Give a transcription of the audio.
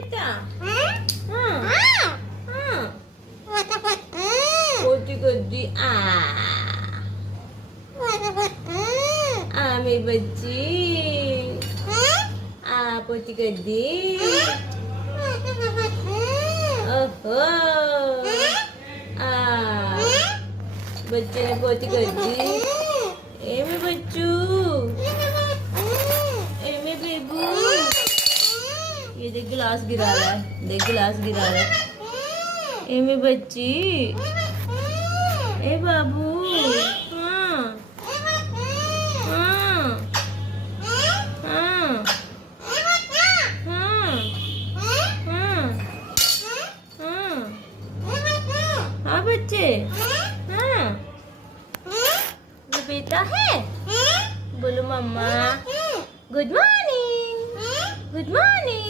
बेटा हाँ हाँ पोटी गद्दी मेरी बच्ची पोटी गद्दी ओहो बच्चे ने पोती गद्दी एमे बच्चू एमे बेबू ये देख गिलास गिरा रहा है देख गिलास गिरा रहा है एमे बच्ची ए बाबू हाँ हाँ हाँ हाँ हाँ हाँ बच्चे हाँ ये बेटा है बोलो मम्मा गुड मॉर्निंग गुड मॉर्निंग